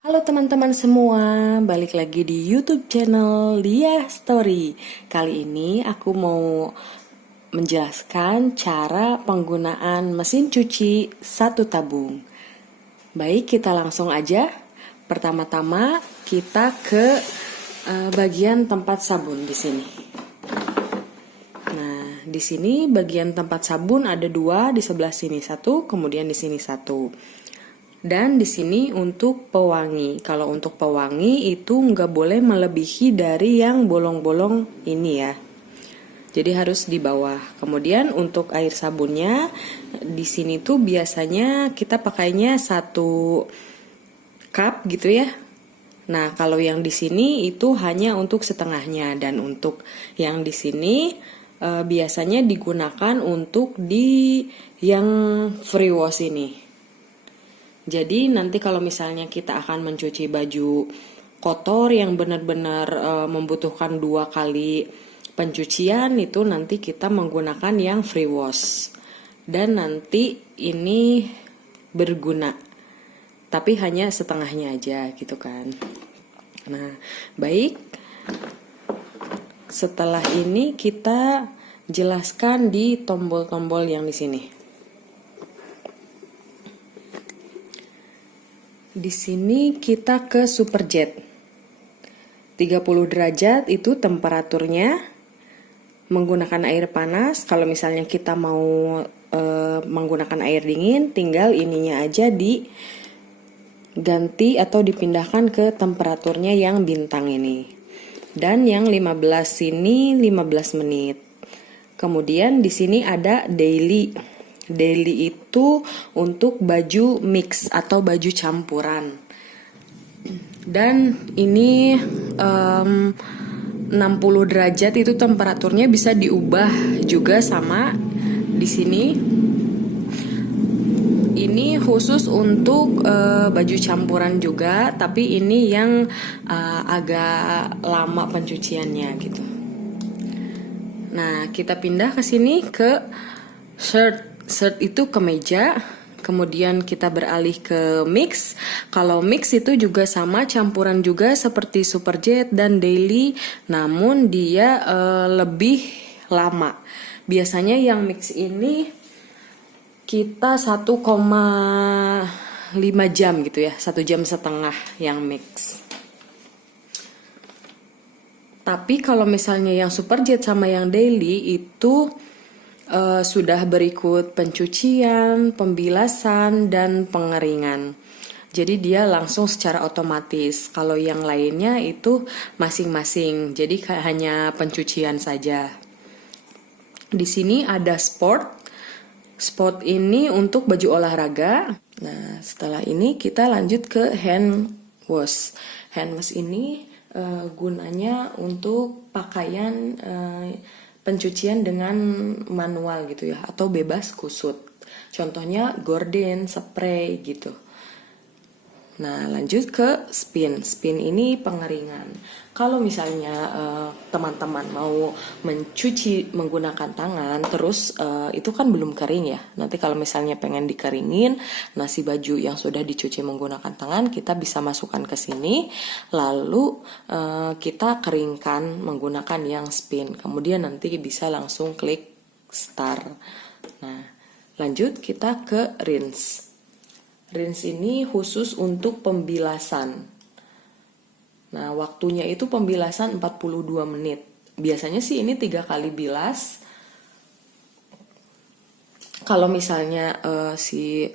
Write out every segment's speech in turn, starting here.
Halo teman-teman semua, balik lagi di YouTube channel Lia Story. Kali ini aku mau menjelaskan cara penggunaan mesin cuci satu tabung. Baik, kita langsung aja. Pertama-tama kita ke bagian tempat sabun di sini. Nah, di sini bagian tempat sabun ada dua, di sebelah sini satu, kemudian di sini satu. Dan di sini untuk pewangi. Kalau untuk pewangi itu nggak boleh melebihi dari yang bolong-bolong ini ya. Jadi harus di bawah. Kemudian untuk air sabunnya di sini tuh biasanya kita pakainya 1 cup gitu ya. Nah, kalau yang di sini itu hanya untuk setengahnya, dan untuk yang di sini biasanya digunakan untuk di yang free wash ini. Jadi nanti kalau misalnya kita akan mencuci baju kotor yang benar-benar membutuhkan 2 kali pencucian, itu nanti kita menggunakan yang free wash. Dan nanti ini berguna, tapi hanya setengahnya aja gitu kan. Nah, baik. Setelah ini kita jelaskan di tombol-tombol yang di sini. Di sini kita ke superjet. 30 derajat itu temperaturnya. Menggunakan air panas. Kalau misalnya kita mau menggunakan air dingin, tinggal ininya aja diganti atau dipindahkan ke temperaturnya yang bintang ini. Dan yang 15 sini 15 menit. Kemudian di sini ada daily. Daily itu untuk baju mix atau baju campuran. Dan ini 60 derajat itu temperaturnya bisa diubah juga sama di sini. Ini khusus untuk baju campuran juga, tapi ini yang agak lama pencuciannya gitu. Nah, kita pindah ke sini ke shirt. Shirt itu kemeja, kemudian kita beralih ke mix. Kalau mix itu juga sama, campuran juga seperti superjet dan daily, namun dia lebih lama. Biasanya yang mix ini kita 1,5 jam gitu ya, 1,5 jam yang mix. Tapi kalau misalnya yang superjet sama yang daily itu sudah berikut pencucian, pembilasan, dan pengeringan. Jadi dia langsung secara otomatis. Kalau yang lainnya itu masing-masing. Jadi hanya pencucian saja. Di sini ada sport. Sport ini untuk baju olahraga. Nah, setelah ini kita lanjut ke hand wash. Hand wash ini gunanya untuk pakaian pencucian dengan manual gitu ya, atau bebas kusut. Contohnya gorden, spray gitu. Nah, lanjut ke spin. Spin ini pengeringan. Kalau misalnya teman-teman mau mencuci menggunakan tangan, terus itu kan belum kering ya. Nanti kalau misalnya pengen dikeringin, nasi baju yang sudah dicuci menggunakan tangan, kita bisa masukkan ke sini, lalu kita keringkan menggunakan yang spin. Kemudian nanti bisa langsung klik start. Nah, lanjut kita ke rinse. Rinse ini khusus untuk pembilasan. Nah, waktunya itu pembilasan 42 menit. Biasanya sih ini 3 kali bilas. Kalau misalnya si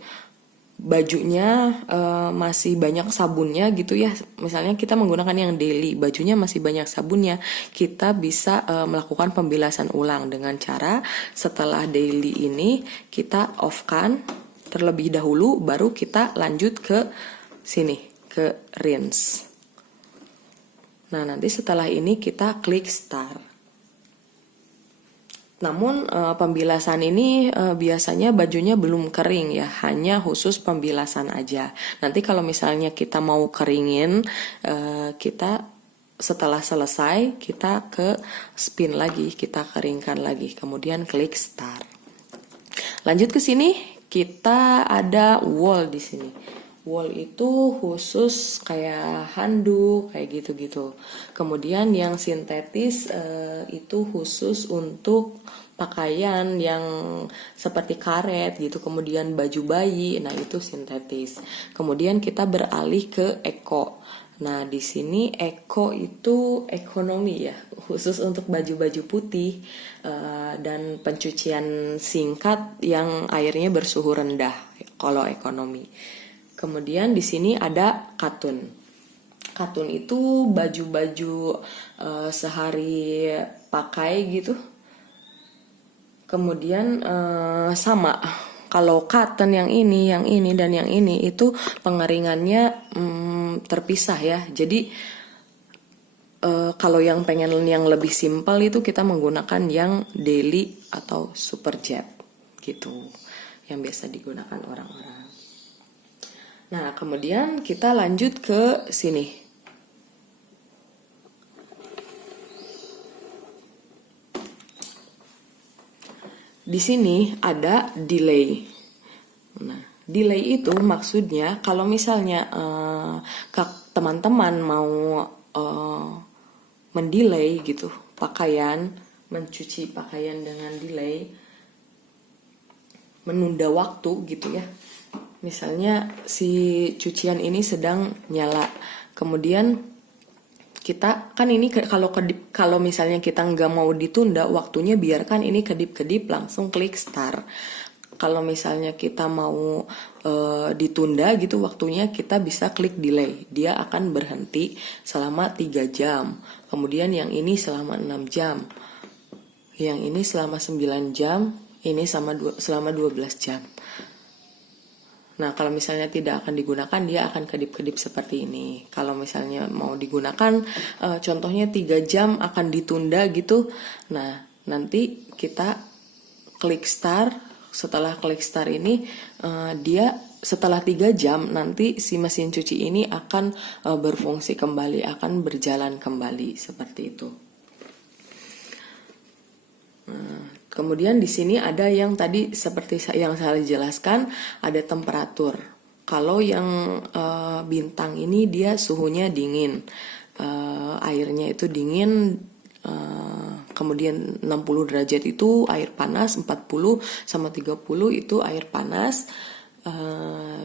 bajunya masih banyak sabunnya gitu ya, misalnya kita menggunakan yang daily, bajunya masih banyak sabunnya, kita bisa melakukan pembilasan ulang dengan cara setelah daily ini kita off-kan terlebih dahulu, baru kita lanjut ke sini, ke rinse. Nah, nanti setelah ini kita klik start. Namun pembilasan ini biasanya bajunya belum kering ya, hanya khusus pembilasan aja. Nanti kalau misalnya kita mau keringin, kita setelah selesai kita ke spin lagi, kita keringkan lagi, kemudian klik start. Lanjut ke sini, kita ada wall di sini. Wool itu khusus kayak handuk kayak gitu-gitu. Kemudian yang sintetis itu khusus untuk pakaian yang seperti karet gitu. Kemudian baju bayi, nah itu sintetis. Kemudian kita beralih ke eco. Nah di sini eco itu ekonomi ya, khusus untuk baju-baju putih dan pencucian singkat yang airnya bersuhu rendah. Kalau ekonomi. Kemudian di sini ada katun. Katun itu baju-baju sehari pakai gitu. Kemudian sama. Kalau cotton yang ini dan yang ini itu pengeringannya terpisah ya. Jadi kalau yang pengen yang lebih simpel itu kita menggunakan yang daily atau superjet gitu. Yang biasa digunakan orang-orang. Nah, kemudian kita lanjut ke sini. Di sini ada delay. Nah, delay itu maksudnya kalau misalnya teman-teman mau mendelay gitu pakaian, mencuci pakaian dengan delay, menunda waktu gitu ya. Misalnya si cucian ini sedang nyala, kemudian kita kan ini kalau misalnya kita nggak mau ditunda waktunya, biarkan ini kedip-kedip langsung klik start. Kalau misalnya kita mau ditunda gitu waktunya, kita bisa klik delay. Dia akan berhenti selama 3 jam. Kemudian yang ini selama 6 jam. Yang ini selama 9 jam, ini selama 12 jam. Nah, kalau misalnya tidak akan digunakan, dia akan kedip-kedip seperti ini. Kalau misalnya mau digunakan, contohnya 3 jam akan ditunda gitu. Nah, nanti kita klik start. Setelah klik start ini, dia setelah 3 jam, nanti si mesin cuci ini akan berfungsi kembali, akan berjalan kembali, seperti itu. Kemudian di sini ada yang tadi seperti yang saya jelaskan, ada temperatur. Kalau yang bintang ini dia suhunya dingin, airnya itu dingin, kemudian 60 derajat itu air panas, 40 sama 30 itu air panas.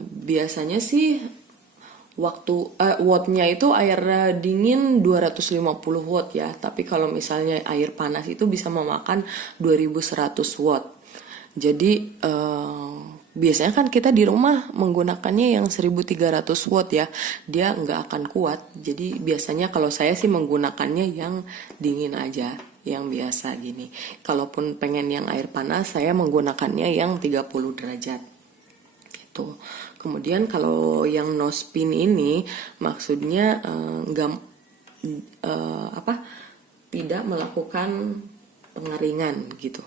Biasanya sih wattnya itu air dingin 250 watt ya, tapi kalau misalnya air panas itu bisa memakan 2100 watt. Jadi biasanya kan kita di rumah menggunakannya yang 1300 watt ya, dia nggak akan kuat. Jadi biasanya kalau saya sih menggunakannya yang dingin aja, yang biasa gini. Kalaupun pengen yang air panas, saya menggunakannya yang 30 derajat gitu. Kemudian kalau yang no spin ini maksudnya tidak melakukan pengeringan gitu.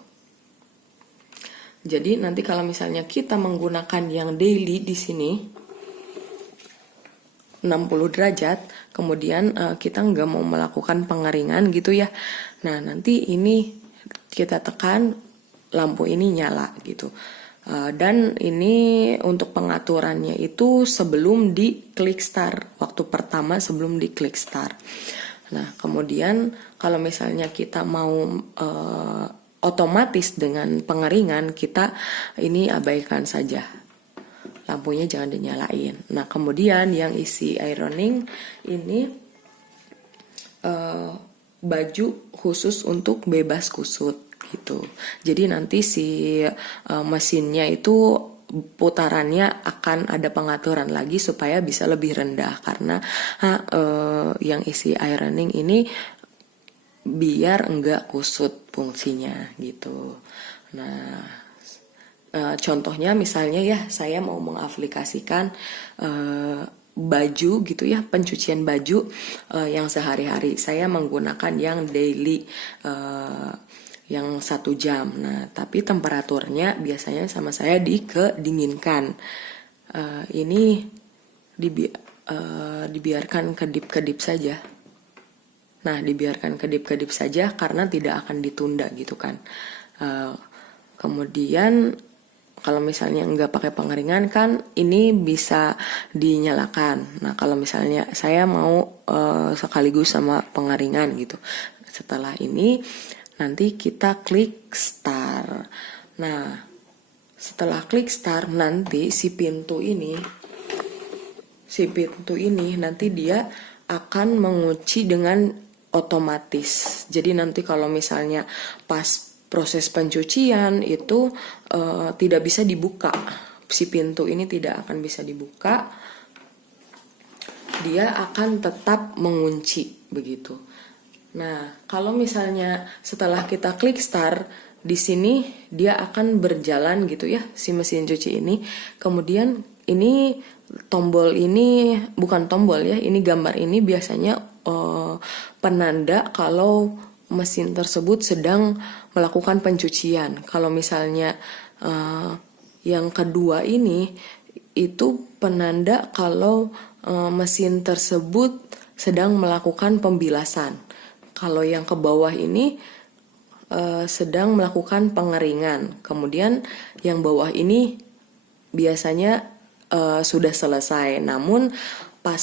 Jadi nanti kalau misalnya kita menggunakan yang daily di sini 60 derajat, kemudian kita nggak mau melakukan pengeringan gitu ya. Nah, nanti ini kita tekan, lampu ini nyala gitu. Dan ini untuk pengaturannya itu sebelum di klik start, waktu pertama sebelum di klik start. Nah, kemudian kalau misalnya kita mau otomatis dengan pengeringan, kita ini abaikan saja, lampunya jangan dinyalain. Nah, kemudian yang isi ironing ini baju khusus untuk bebas kusut gitu. Jadi nanti si mesinnya itu putarannya akan ada pengaturan lagi supaya bisa lebih rendah, karena yang isi ironing ini biar enggak kusut fungsinya gitu. Nah, contohnya misalnya ya, saya mau mengaplikasikan baju gitu ya, pencucian baju yang sehari-hari, saya menggunakan yang daily yang 1 jam. Nah, tapi temperaturnya biasanya sama saya dikedinginkan. Ini dibiarkan kedip-kedip saja. Nah, dibiarkan kedip-kedip saja karena tidak akan ditunda gitu kan. Kemudian Kalau misalnya nggak pakai pengeringan kan ini bisa dinyalakan. Nah kalau misalnya saya mau sekaligus sama pengeringan gitu. Setelah ini nanti kita klik start. Nah setelah klik start nanti si pintu ini nanti dia akan mengunci dengan otomatis. Jadi nanti kalau misalnya pas proses pencucian itu tidak bisa dibuka, si pintu ini tidak akan bisa dibuka, dia akan tetap mengunci begitu. Nah kalau misalnya setelah kita klik start, di sini dia akan berjalan gitu ya si mesin cuci ini. Kemudian ini tombol ini bukan tombol ya, ini gambar ini biasanya penanda kalau mesin tersebut sedang melakukan pencucian. Kalau misalnya yang kedua ini itu penanda kalau mesin tersebut sedang melakukan pembilasan. Kalau yang ke bawah ini sedang melakukan pengeringan. Kemudian yang bawah ini biasanya sudah selesai. Namun pas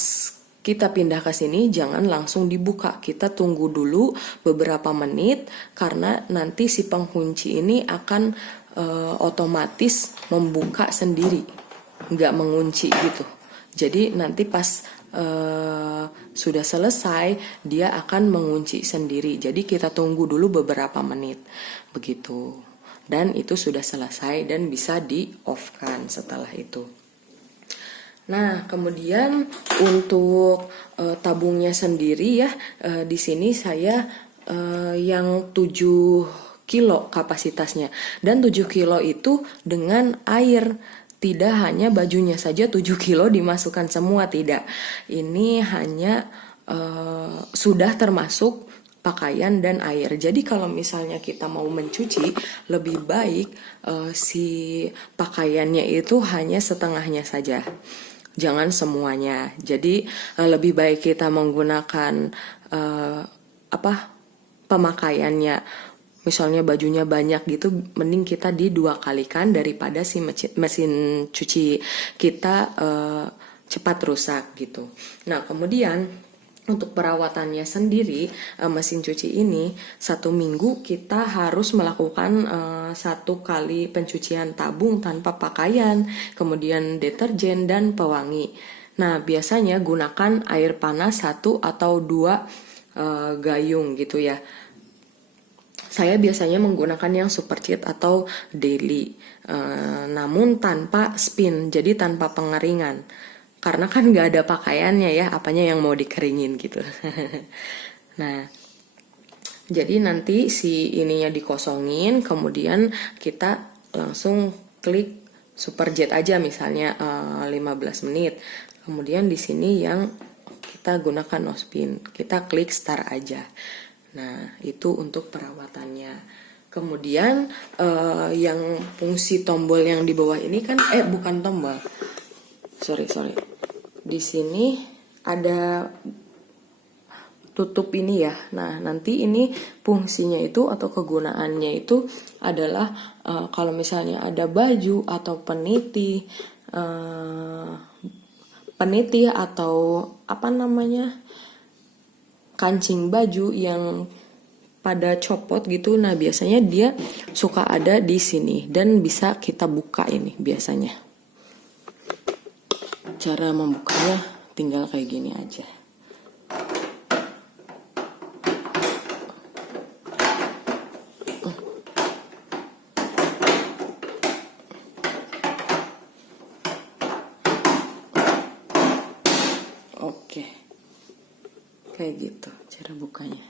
kita pindah ke sini jangan langsung dibuka, kita tunggu dulu beberapa menit karena nanti si pengunci ini akan otomatis membuka sendiri, nggak mengunci gitu. Jadi nanti pas sudah selesai dia akan mengunci sendiri. Jadi kita tunggu dulu beberapa menit begitu. Dan itu sudah selesai dan bisa di off kan setelah itu. Nah, kemudian untuk tabungnya sendiri ya, di sini saya yang 7 kilo kapasitasnya. Dan 7 kilo itu dengan air, tidak hanya bajunya saja 7 kilo dimasukkan semua, tidak. Ini hanya sudah termasuk pakaian dan air. Jadi kalau misalnya kita mau mencuci, lebih baik si pakaiannya itu hanya setengahnya saja. Jangan semuanya. Jadi lebih baik kita menggunakan pemakaiannya. Misalnya bajunya banyak gitu, mending kita di 2 kalikan daripada si mesin cuci kita cepat rusak gitu. Nah kemudian untuk perawatannya sendiri, mesin cuci ini 1 minggu kita harus melakukan 1 kali pencucian tabung tanpa pakaian, kemudian deterjen dan pewangi. Nah biasanya gunakan air panas 1 atau 2 gayung gitu ya. Saya biasanya menggunakan yang Supercheat atau Daily, namun tanpa spin, jadi tanpa pengeringan. Karena kan gak ada pakaiannya ya, apanya yang mau dikeringin gitu. Nah, jadi nanti si ininya dikosongin, kemudian kita langsung klik Superjet aja misalnya 15 menit. Kemudian di sini yang kita gunakan no spin, kita klik start aja. Nah, itu untuk perawatannya. Kemudian yang fungsi tombol yang di bawah ini kan bukan tombol. Sorry. Di sini ada tutup ini ya. Nah, nanti ini fungsinya itu atau kegunaannya itu adalah kalau misalnya ada baju atau peniti atau kancing baju yang pada copot gitu. Nah, biasanya dia suka ada di sini dan bisa kita buka ini biasanya. Cara membukanya tinggal kayak gini aja. Oke. Kayak gitu cara bukanya.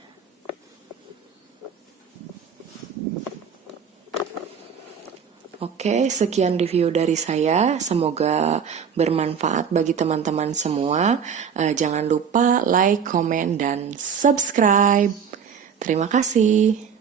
Oke, sekian review dari saya. Semoga bermanfaat bagi teman-teman semua. Jangan lupa like, comment, dan subscribe. Terima kasih.